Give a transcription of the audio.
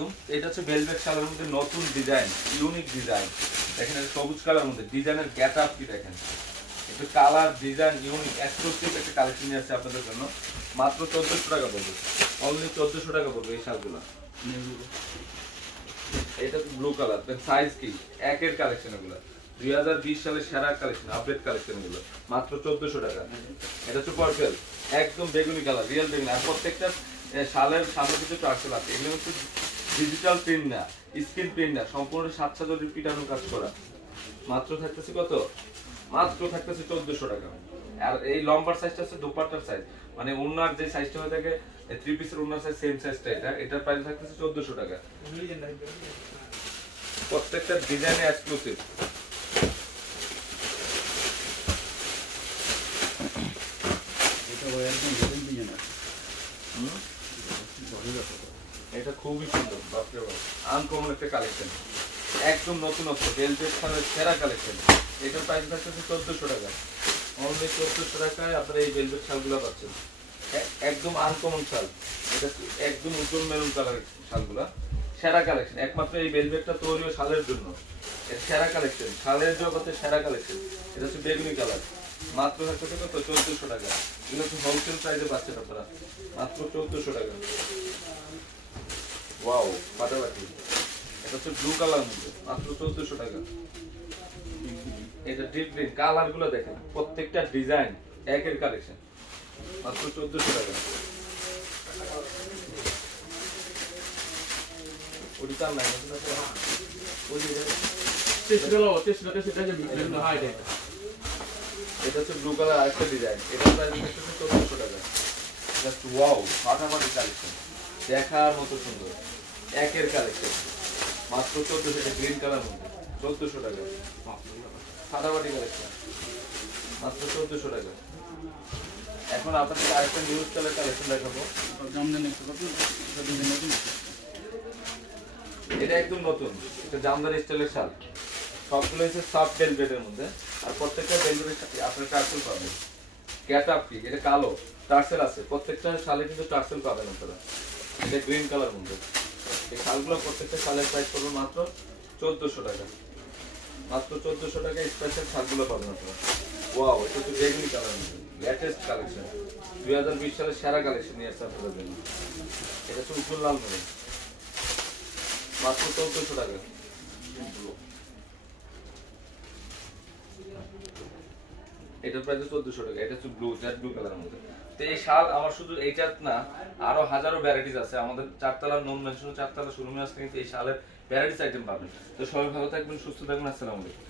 এটা হচ্ছে ভেলভেট শালের মধ্যে নতুন ডিজাইন, ইউনিক ডিজাইন। দেখেন এটা সবুজ কালার মধ্যে ডিজাইনের গেটআপ কি দেখেন, একটু কালার ডিজাইন ইউনিক এক্সক্লুসিভ একটা কালেকশন নিয়ে আসছে আপনাদের জন্য। মাত্র 1400 টাকা পড়বে, অনলি 1400 টাকা পড়বে এই শালগুলো। এটা ব্লু কালার, সাইজ কি একের কালেকশন, এগুলো 2020 সালের সেরা কালেকশন, আপডেট কালেকশন এগুলো, মাত্র 1400 টাকা। এটা হচ্ছে পার্পল, একদম বেগুনি কালার, রিয়েল বেগুনি। আর প্রত্যেকটা শালের সামনে কিছু টার্সেল আছে। এগুলো হচ্ছে ডিজিটাল প্রিন্ট না, স্ক্রিন প্রিন্ট না, সম্পূর্ণ সাতসাজের পিটানো কাজ করা। মাত্র থাকতেছে কত? মাত্র থাকতেছে 1400 টাকা। আর এই লম্বার সাইজটা হচ্ছে দোপাট্টার সাইজ, মানে ওনার যে সাইজটা হয়ে থাকে থ্রি পিসের ওনার সাইজ সেম সাইজটা। এটার প্রাইস থাকতেছে 1400 টাকা। প্রত্যেকটা ডিজাইনে এক্সক্লুসিভ। এটা খুবই সুন্দর, বাপরে বাপ, আনকমন একটা কালেকশন, একদম নতুনত্ব ভেলভেট শালের সেরা কালেকশন। এটার প্রাইস থাকতেছে 1400 টাকা। অনলি 1400 টাকায় আপনারা এই ভেলভেট শালগুলো পাচ্ছেন, একদম আনকমন শাল। এটা একদম উজ্জ্বল মেরুন কালার শালগুলা, সেরা কালেকশন। একমাত্র এই ভেলভেটটা তৈরি শালের জন্য, এর সেরা কালেকশন, শালের জগতে সেরা কালেকশন। এটা হচ্ছে বেগুনি কালার, মাত্র থাকতেছে কত? 1400 টাকা। এগুলো হচ্ছে হোলসেল প্রাইসে পাচ্ছেন আপনারা, মাত্র 1400 টাকা। ওয়াও, ফাটাফাটি। এটা হচ্ছে ব্লু কালার মধ্যে, মাত্র 1400 টাকা। এটা ডিপ গ্রিন, কালার গুলো দেখেন, প্রত্যেকটা ডিজাইন একের কালেকশন, মাত্র 1400 টাকা। ওটা নাই, এটা হচ্ছে ব্লু কালার আরেকটা ডিজাইন। এটা প্রাইস হচ্ছে 1400 টাকা। জাস্ট ওয়াও, ফাটাফাটি কালেকশন, দেখার মতো সুন্দর একের কালেকশন, মাত্র 1400 টাকা। গ্রিন কালার মধ্যে 1400 টাকা, ফাটাফাটি কালেকশন, মাত্র 1400 টাকা। এখন আপনাদের আরেকটা নিউ স্টাইলের কালেকশন দেখাবো। এটা একদম নতুন, এটা জামদানি স্টাইলের শাল। সবগুলো হচ্ছে সফট ভেলভেটের মধ্যে, আর প্রত্যেকটা ভেলভেটের সাথে আপনার টার্সেল পাবেন। গেটআপ কি, এটা কালো টার্সেল আছে, প্রত্যেকটা শালে কিন্তু টার্সেল পাবেন আপনারা। এটা গ্রিন কালার মধ্যে। এই শালগুলো প্রত্যেকটা শালের প্রাইস পড়বে মাত্র 1400 টাকা। মাত্র 1400 টাকায় স্পেশাল শালগুলো পাবেন আপনারা। ওয়াও, এটা হচ্ছে বেগুনি কালার মধ্যে, লেটেস্ট কালেকশন, 2020 সালের সেরা কালেকশন নিয়ে আসছে আপনাদের জন্য। এটা হচ্ছে উজ্জ্বল লাল মেরুন, মাত্র 1400 টাকা। এটার প্রাইস 1400 টাকা। এটা হচ্ছে ব্লু, জেড ব্লু কালারের মধ্যে। তো এই শাল আমার শুধু এইটা না, আরো হাজারো ভ্যারাইটিস আছে। আমাদের চারতলা নন মেনশন চারতলা শোরুমে আসলে কিন্তু এই শালের ভ্যারাইটিস আইটেম পাবেন। তো সবাই ভালো থাকবেন, সুস্থ থাকবেন, আসসালামু আলাইকুম।